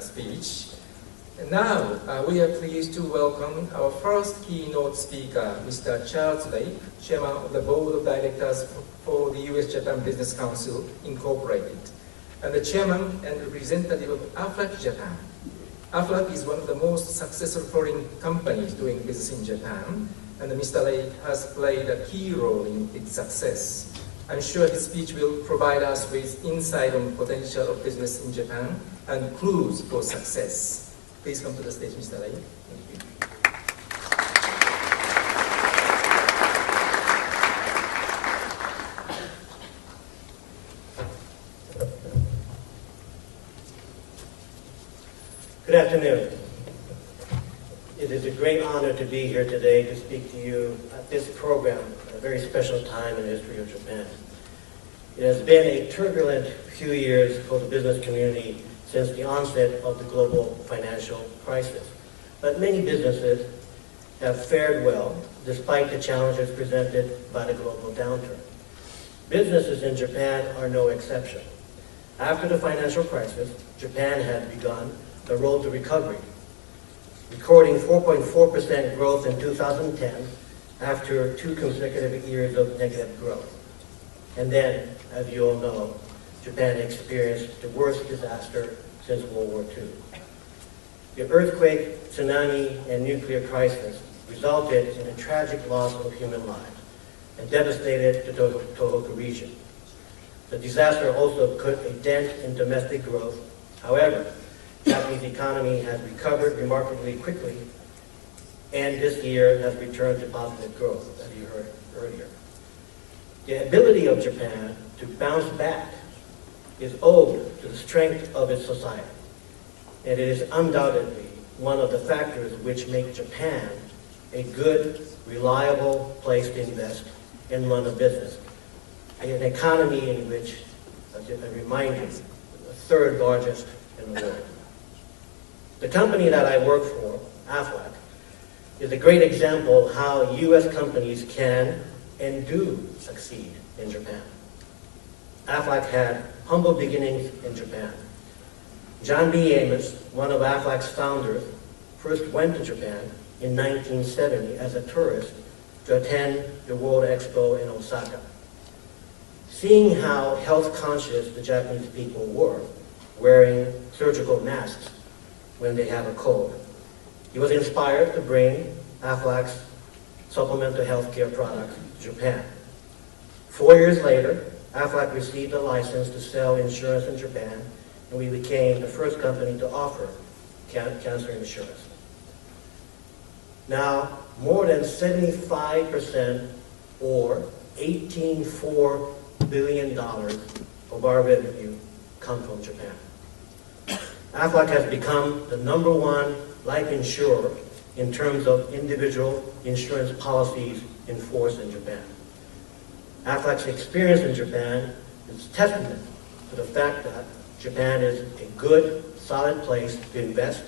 speech. And now, we are pleased to welcome our first keynote speaker, Mr. Charles Lake, Chairman of the Board of Directors for the U.S.-Japan Business Council, Incorporated, and the Chairman and Representative of Aflac Japan. Aflac is one of the most successful foreign companies doing business in Japan, and Mr. Lake has played a key role in its success. I'm sure his speech will provide us with insight on the potential of business in Japan and clues for success. Please come to the stage, Mr. Lake. Thank you. Good afternoon. It is a great honor to be here today to speak to you at this program, a very special time in the history of Japan. It has been a turbulent few years for the business community since the onset of the global financial crisis. But many businesses have fared well despite the challenges presented by the global downturn. Businesses in Japan are no exception. After the financial crisis, Japan had begun the road to recovery, recording 4.4% growth in 2010 after 2 consecutive years of negative growth. And then, as you all know, Japan experienced the worst disaster since World War II. The earthquake, tsunami, and nuclear crisis resulted in a tragic loss of human lives and devastated the Tohoku region. The disaster also put a dent in domestic growth. However, the Japanese economy has recovered remarkably quickly, and this year has returned to positive growth, as you heard earlier. The ability of Japan to bounce back is owed to the strength of its society, and it is undoubtedly one of the factors which make Japan a good, reliable place to invest and run a business. An economy in which, as I remind you, the 3rd largest in the world. The company that I work for, Aflac, is a great example of how U.S. companies can and do succeed in Japan. Aflac had humble beginnings in Japan. John B. Amos, one of Aflac's founders, first went to Japan in 1970 as a tourist to attend the World Expo in Osaka. Seeing how health-conscious the Japanese people were, wearing surgical masks when they have a cold, he was inspired to bring Aflac's supplemental healthcare products to Japan. 4 years later, Aflac received a license to sell insurance in Japan, and we became the first company to offer cancer insurance. Now, more than 75% or $18.4 billion of our revenue come from Japan. Aflac has become the #1 life insurer in terms of individual insurance policies in force in Japan. Aflac's experience in Japan is testament to the fact that Japan is a good, solid place to invest,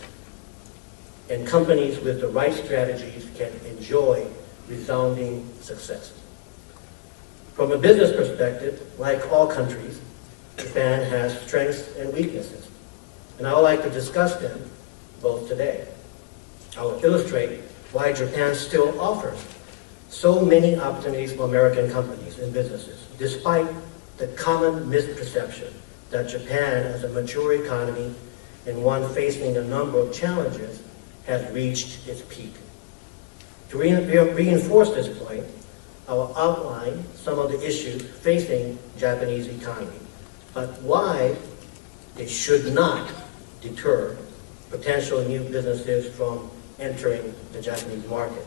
and companies with the right strategies can enjoy resounding success. From a business perspective, like all countries, Japan has strengths and weaknesses, and I would like to discuss them both today. I will illustrate why Japan still offers so many opportunities for American companies and businesses, despite the common misperception that Japan, as a mature economy and one facing a number of challenges, has reached its peak. To reinforce this point, I will outline some of the issues facing the Japanese economy, but why it should not deter potential new businesses from entering the Japanese market.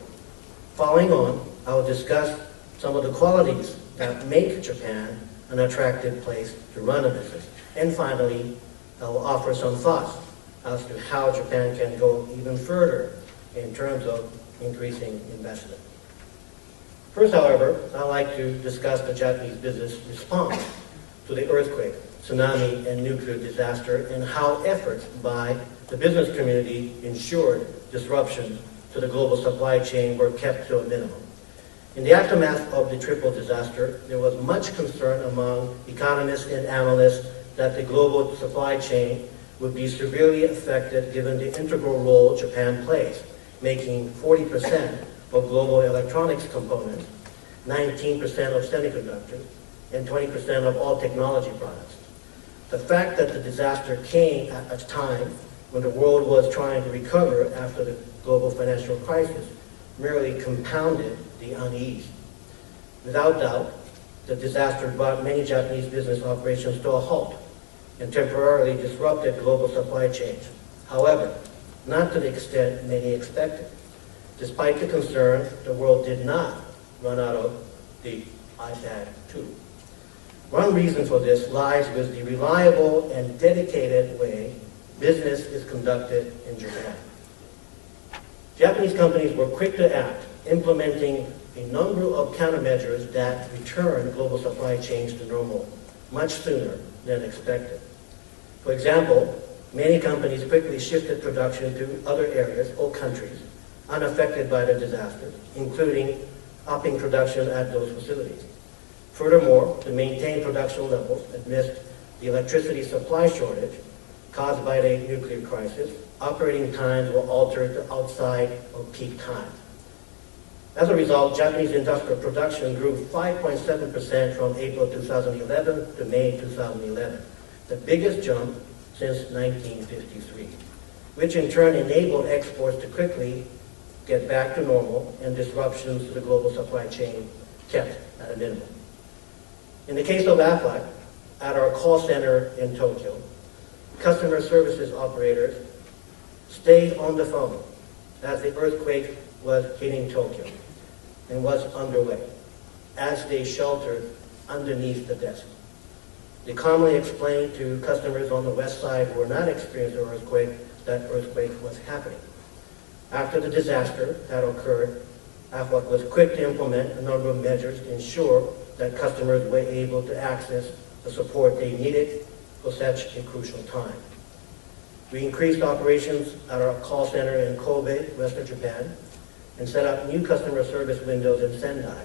Following on, I will discuss some of the qualities that make Japan an attractive place to run a business. And finally, I will offer some thoughts as to how Japan can go even further in terms of increasing investment. First, however, I'd like to discuss the Japanese business response to the earthquake, tsunami, and nuclear disaster, and how efforts by the business community ensured disruption to the global supply chain were kept to a minimum. In the aftermath of the triple disaster, there was much concern among economists and analysts that the global supply chain would be severely affected given the integral role Japan plays, making 40% of global electronics components, 19% of semiconductors, and 20% of all technology products. The fact that the disaster came at a time when the world was trying to recover after the global financial crisis merely compounded the unease. Without doubt, the disaster brought many Japanese business operations to a halt and temporarily disrupted global supply chains. However, not to the extent many expected. Despite the concern, the world did not run out of the iPad 2. One reason for this lies with the reliable and dedicated way business is conducted in Japan. Japanese companies were quick to act, implementing a number of countermeasures that returned global supply chains to normal much sooner than expected. For example, many companies quickly shifted production to other areas or countries unaffected by the disaster, including upping production at those facilities. Furthermore, to maintain production levels amidst the electricity supply shortage caused by the nuclear crisis, operating times were altered to outside of peak time. As a result, Japanese industrial production grew 5.7% from April 2011 to May 2011, the biggest jump since 1953, which in turn enabled exports to quickly get back to normal and disruptions to the global supply chain kept at a minimum. In the case of Aflac, at our call center in Tokyo, customer services operators stayed on the phone as the earthquake was hitting Tokyo and was underway, as they sheltered underneath the desk. They calmly explained to customers on the west side who were not experiencing the earthquake that earthquake was happening. After the disaster that occurred, Aflac was quick to implement a number of measures to ensure that customers were able to access the support they needed for such a crucial time. We increased operations at our call center in Kobe, Western Japan, and set up new customer service windows in Sendai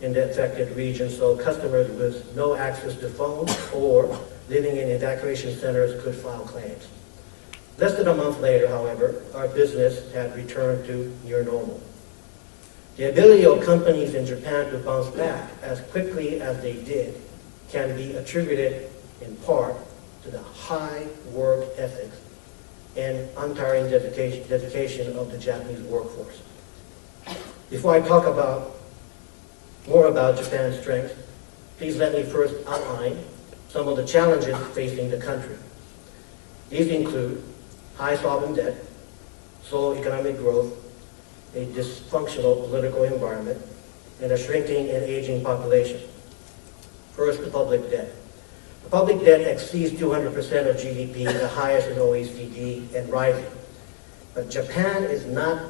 in the affected region so customers with no access to phones or living in evacuation centers could file claims. Less than a month later, however, our business had returned to near normal. The ability of companies in Japan to bounce back as quickly as they did can be attributed in part to the high work ethics and untiring dedication of the Japanese workforce. Before I talk more about Japan's strengths, please let me first outline some of the challenges facing the country. These include high sovereign debt, slow economic growth, a dysfunctional political environment, and a shrinking and aging population. First, the public debt. The public debt exceeds 200% of GDP, the highest in OECD, and rising. But Japan is not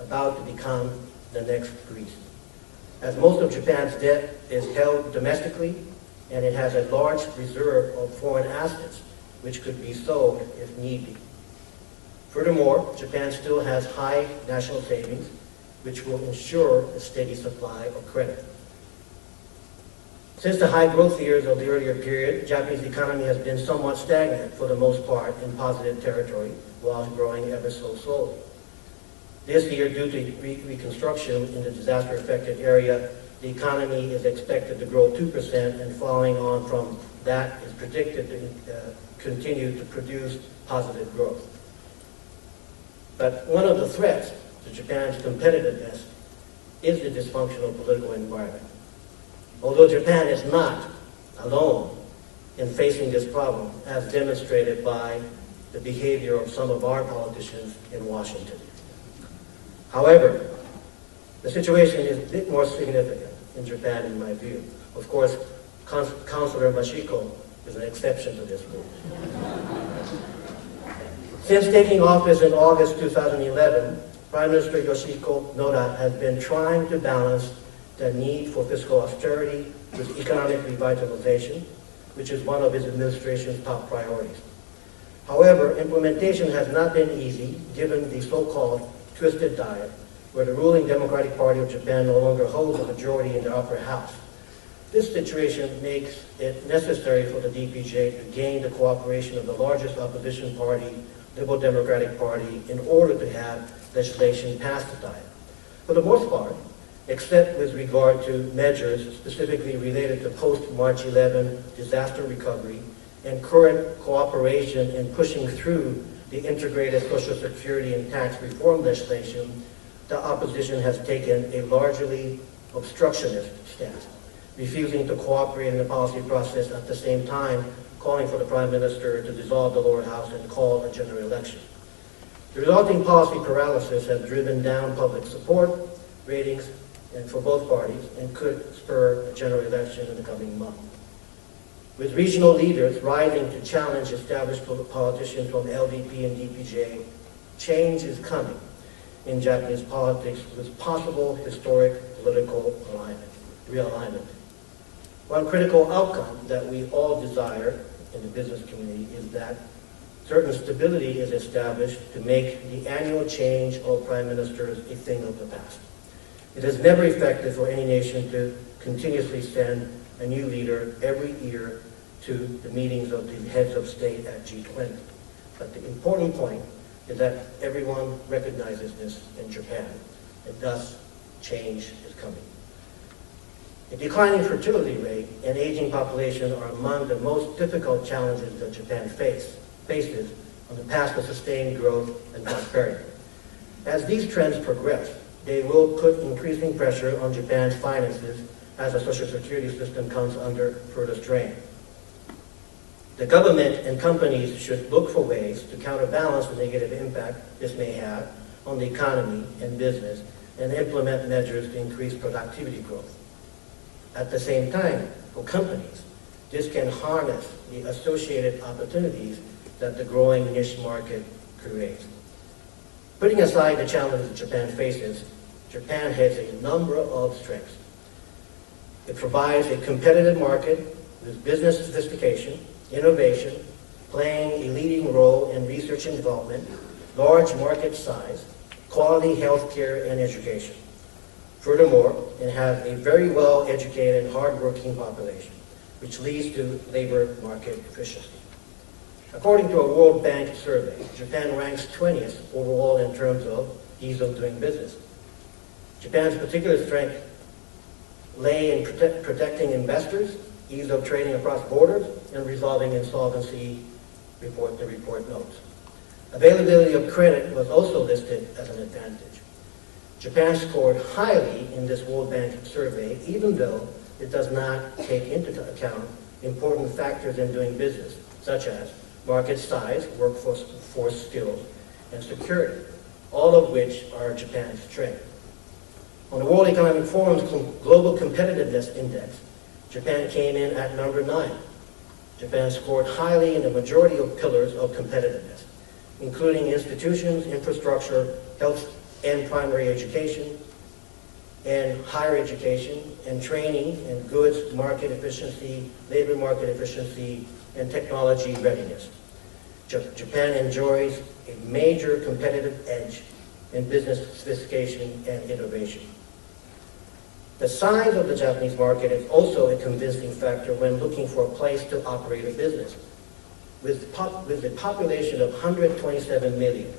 about to become the next Greece, as most of Japan's debt is held domestically, and it has a large reserve of foreign assets, which could be sold if need be. Furthermore, Japan still has high national savings, which will ensure a steady supply of credit. Since the high growth years of the earlier period, the Japanese economy has been somewhat stagnant for the most part in positive territory, while growing ever so slowly. This year, due to reconstruction in the disaster-affected area, the economy is expected to grow 2%, and following on from that is predicted to continue to produce positive growth. But one of the threats to Japan's competitiveness is the dysfunctional political environment. Although Japan is not alone in facing this problem, as demonstrated by the behavior of some of our politicians in Washington. However, the situation is a bit more significant in Japan, in my view. Of course, Councillor Mashiko is an exception to this rule. Since taking office in August 2011, Prime Minister Yoshihiko Noda has been trying to balance the need for fiscal austerity with economic revitalization, which is one of his administration's top priorities. However, implementation has not been easy given the so-called twisted diet, where the ruling Democratic Party of Japan no longer holds a majority in the upper house. This situation makes it necessary for the DPJ to gain the cooperation of the largest opposition party, Liberal Democratic Party, in order to have legislation passed at time. For the most part, except with regard to measures specifically related to post-March 11 disaster recovery and current cooperation in pushing through the integrated Social Security and tax reform legislation, the opposition has taken a largely obstructionist stance, refusing to cooperate in the policy process at the same time calling for the Prime Minister to dissolve the lower house and call a general election. The resulting policy paralysis has driven down public support ratings and for both parties and could spur a general election in the coming month. With regional leaders rising to challenge established politicians from LDP and DPJ, change is coming in Japanese politics with possible historic political realignment. One critical outcome that we all desire in the business community is that certain stability is established to make the annual change of prime ministers a thing of the past. It is never effective for any nation to continuously send a new leader every year to the meetings of the heads of state at G20. But the important point is that everyone recognizes this in Japan, and thus change is coming. A declining fertility rate and aging population are among the most difficult challenges that Japan faces on the path to sustained growth and prosperity. As these trends progress, they will put increasing pressure on Japan's finances as the Social Security system comes under further strain. The government and companies should look for ways to counterbalance the negative impact this may have on the economy and business and implement measures to increase productivity growth. At the same time, for companies, this can harness the associated opportunities that the growing niche market creates. Putting aside the challenges Japan faces, Japan has a number of strengths. It provides a competitive market with business sophistication, innovation, playing a leading role in research and development, large market size, quality healthcare and education. Furthermore, it has a very well-educated, hard-working population, which leads to labor market efficiency. According to a World Bank survey, Japan ranks 20th overall in terms of ease of doing business. Japan's particular strength lay in protecting investors, ease of trading across borders, and resolving insolvency report notes. Availability of credit was also listed as an advantage. Japan scored highly in this World Bank survey, even though it does not take into account important factors in doing business, such as market size, workforce skills, and security, all of which are Japan's strength. On the World Economic Forum's Global Competitiveness Index, Japan came in at number 9. Japan scored highly in the majority of pillars of competitiveness, including institutions, infrastructure, health and primary education, and higher education, and training, and goods market efficiency, labor market efficiency, and technology readiness. Japan enjoys a major competitive edge in business sophistication and innovation. The size of the Japanese market is also a convincing factor when looking for a place to operate a business. With a population of 127 million,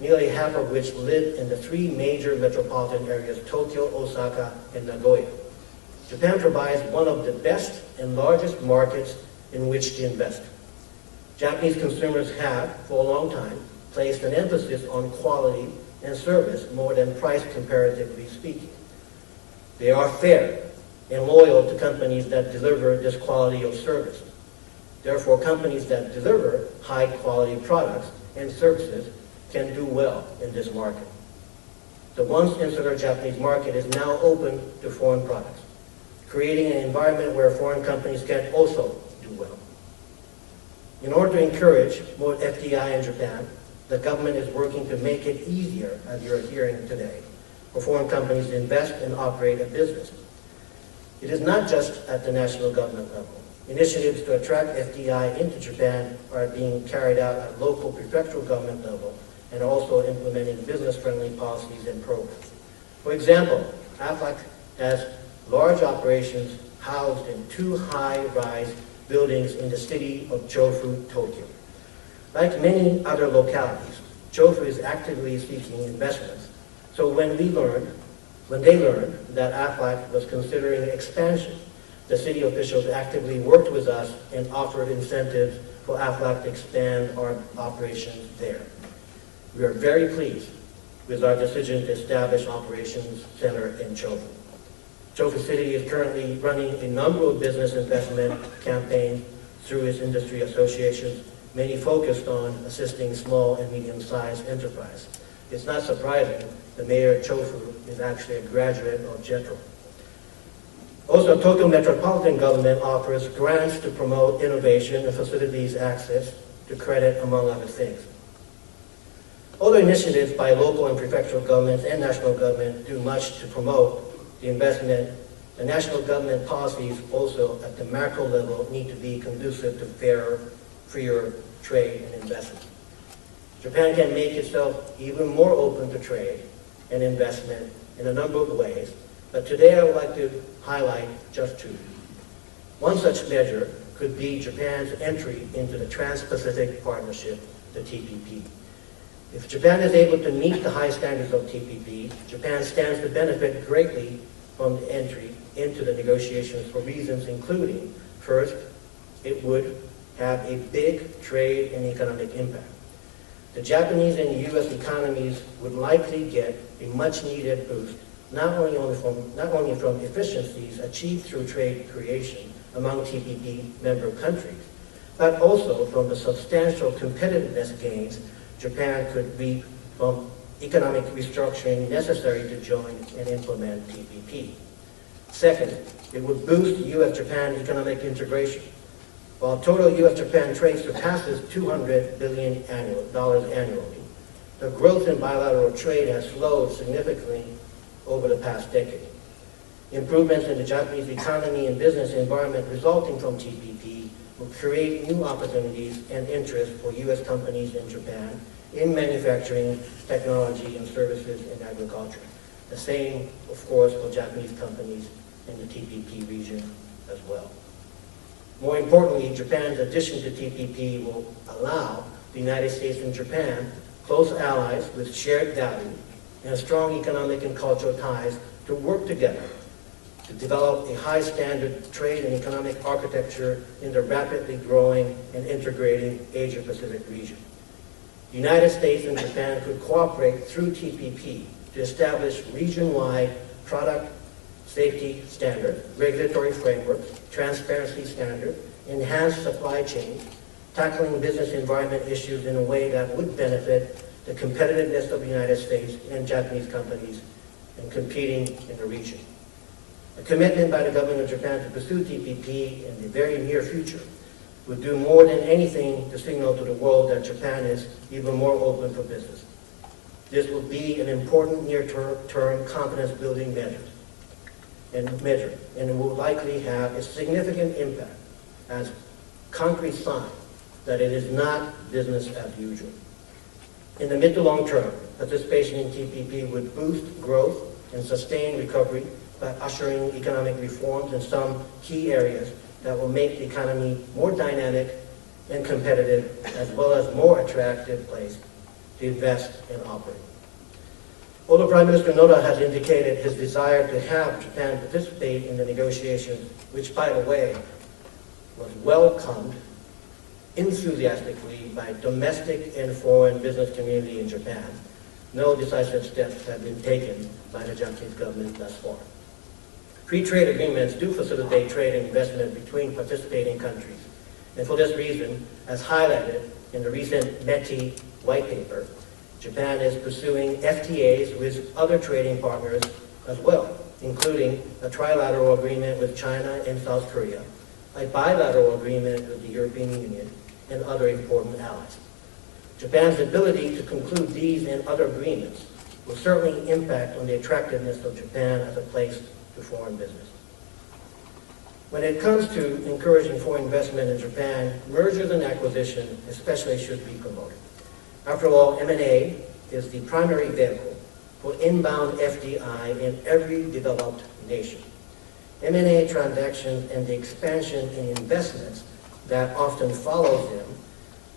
nearly half of which live in the 3 major metropolitan areas, Tokyo, Osaka, and Nagoya, Japan provides one of the best and largest markets in which to invest. Japanese consumers have, for a long time, placed an emphasis on quality and service more than price, comparatively speaking. They are fair and loyal to companies that deliver this quality of service. Therefore, companies that deliver high-quality products and services can do well in this market. The once insular Japanese market is now open to foreign products, creating an environment where foreign companies can also do well. In order to encourage more FDI in Japan, the government is working to make it easier, as you're hearing today, for foreign companies to invest and operate a business. It is not just at the national government level. Initiatives to attract FDI into Japan are being carried out at local prefectural government level and also implementing business-friendly policies and programs. For example, Aflac has large operations housed in 2 high-rise buildings in the city of Jofu, Tokyo. Like many other localities, Jofu is actively seeking investments. So when they learned that Aflac was considering expansion, the city officials actively worked with us and offered incentives for Aflac to expand our operations there. We are very pleased with our decision to establish operations center in Jofu. Jofu City is currently running a number of business investment campaigns through its industry associations, many focused on assisting small and medium-sized enterprise. It's not surprising the mayor of Jofu is actually a graduate of JETRO. Also, Tokyo Metropolitan Government offers grants to promote innovation and facilities access to credit, among other things. Other initiatives by local and prefectural governments and national government do much to promote the investment. The national government policies also at the macro level need to be conducive to fairer, freer trade and investment. Japan can make itself even more open to trade and investment in a number of ways, but today I would like to highlight just 2. One such measure could be Japan's entry into the Trans-Pacific Partnership, the TPP. If Japan is able to meet the high standards of TPP, Japan stands to benefit greatly from the entry into the negotiations for reasons including, first, it would have a big trade and economic impact. The Japanese and U.S. economies would likely get a much-needed boost, not only from efficiencies achieved through trade creation among TPP member countries, but also from the substantial competitiveness gains Japan could reap from economic restructuring necessary to join and implement TPP. Second, it would boost U.S.-Japan economic integration. While total U.S.-Japan trade surpasses $200 billion annually, the growth in bilateral trade has slowed significantly over the past decade. Improvements in the Japanese economy and business environment resulting from TPP will create new opportunities and interest for U.S. companies in Japan in manufacturing, technology, and services in agriculture. The same, of course, for Japanese companies in the TPP region as well. More importantly, Japan's addition to TPP will allow the United States and Japan, close allies with shared value and strong economic and cultural ties, to work together to develop a high standard trade and economic architecture in the rapidly growing and integrating Asia-Pacific region. The United States and Japan could cooperate through TPP to establish region-wide product safety standards, regulatory frameworks, transparency standards, enhanced supply chains, tackling business environment issues in a way that would benefit the competitiveness of the United States and Japanese companies in competing in the region. A commitment by the government of Japan to pursue TPP in the very near future would do more than anything to signal to the world that Japan is even more open for business. This will be an important near-term confidence-building measure, and it will likely have a significant impact as concrete sign that it is not business as usual. In the mid to long term, participation in TPP would boost growth and sustain recovery by ushering economic reforms in some key areas that will make the economy more dynamic and competitive, as well as more attractive place to invest and operate. Although Prime Minister Noda has indicated his desire to have Japan participate in the negotiations, which, by the way, was welcomed enthusiastically by domestic and foreign business community in Japan, no decisive steps have been taken by the Japanese government thus far. Free trade agreements do facilitate trade and investment between participating countries, and for this reason, as highlighted in the recent METI white paper, Japan is pursuing FTAs with other trading partners as well, including a trilateral agreement with China and South Korea, a bilateral agreement with the European Union, and other important allies. Japan's ability to conclude these and other agreements will certainly impact on the attractiveness of Japan as a place to foreign business. When it comes to encouraging foreign investment in Japan, mergers and acquisitions especially should be promoted. After all, M&A is the primary vehicle for inbound FDI in every developed nation. M&A transactions and the expansion in investments that often follows them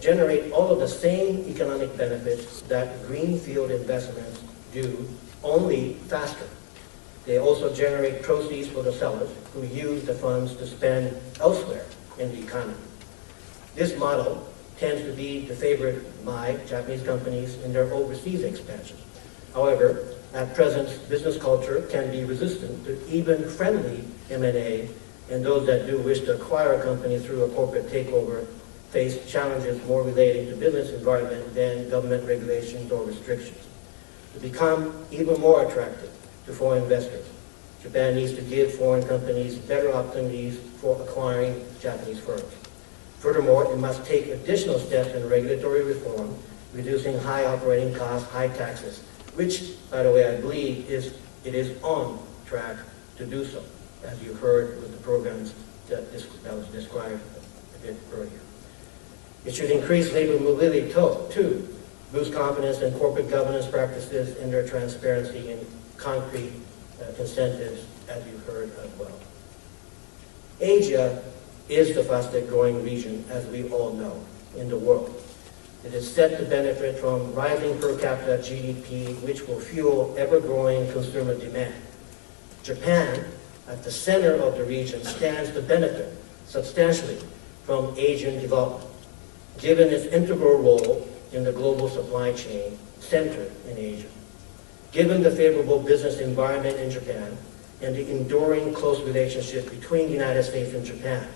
generate all of the same economic benefits that greenfield investments do, only faster. They also generate proceeds for the sellers who use the funds to spend elsewhere in the economy. This model tends to be the favorite by Japanese companies in their overseas expansion. However, at present, business culture can be resistant to even friendly M&A, and those that do wish to acquire a company through a corporate takeover face challenges more relating to business environment than government regulations or restrictions. To become even more attractive to foreign investors, Japan needs to give foreign companies better opportunities for acquiring Japanese firms. Furthermore, it must take additional steps in regulatory reform, reducing high operating costs, high taxes, which, by the way, I believe it is on track to do so, as you heard with the programs that was described a bit earlier. It should increase labor mobility too, boost confidence in corporate governance practices and their transparency and concrete incentives, as you heard as well. Asia is the fastest growing region, as we all know, in the world. It is set to benefit from rising per capita GDP, which will fuel ever-growing consumer demand. Japan, at the center of the region, stands to benefit substantially from Asian development, given its integral role in the global supply chain centered in Asia. Given the favorable business environment in Japan and the enduring close relationship between the United States and Japan,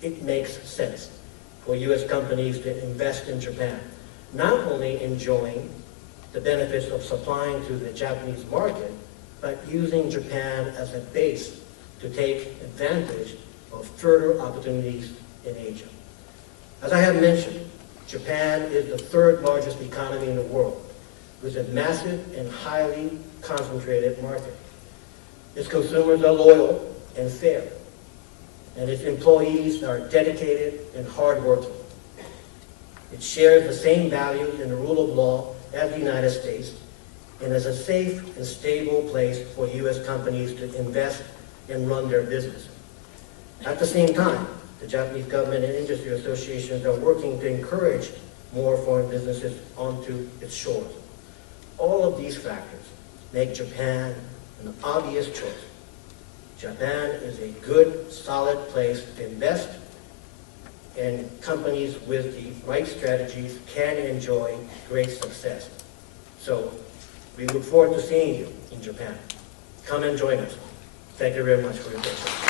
it makes sense for U.S. companies to invest in Japan, not only enjoying the benefits of supplying to the Japanese market, but using Japan as a base to take advantage of further opportunities in Asia. As I have mentioned, Japan is the third largest economy in the world, with a massive and highly concentrated market. Its consumers are loyal and fair, and its employees are dedicated and hardworking. It shares the same values and the rule of law as the United States, and is a safe and stable place for U.S. companies to invest and run their business. At the same time, the Japanese government and industry associations are working to encourage more foreign businesses onto its shores. All of these factors make Japan an obvious choice. Japan is a good, solid place to invest, and companies with the right strategies can enjoy great success. So we look forward to seeing you in Japan. Come and join us. Thank you very much for your attention.